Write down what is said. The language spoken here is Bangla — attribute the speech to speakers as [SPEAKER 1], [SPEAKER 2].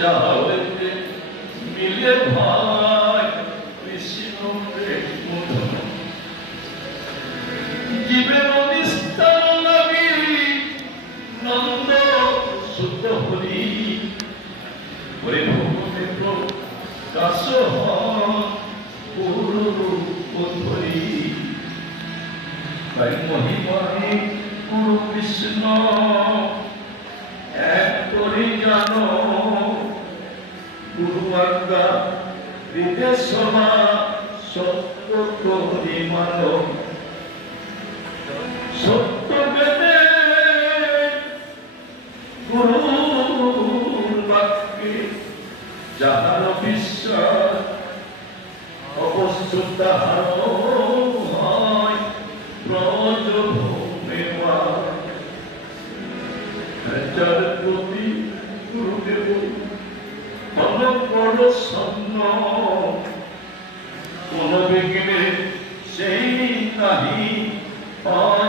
[SPEAKER 1] যাওয়াতে মিলে ভাই, কৃষ্ণ প্রেম জীবে মনিস্তান নবী নন্দ সুত হরি হরি ভগবেন্দ্র দাস পুরু ধরি। তাই মহিমানি গুরু কৃষ্ণ, এক করে জানো গুরু আজ্ঞা বিদেশমা সত্য করি মানো সত্য বেদে বাক্যে যাহার বিশ্বাস অবশ্য তাহার হয় প্রজমেওয়া পরশন্ন কোন বিঘ্নে সেই নাহি হয়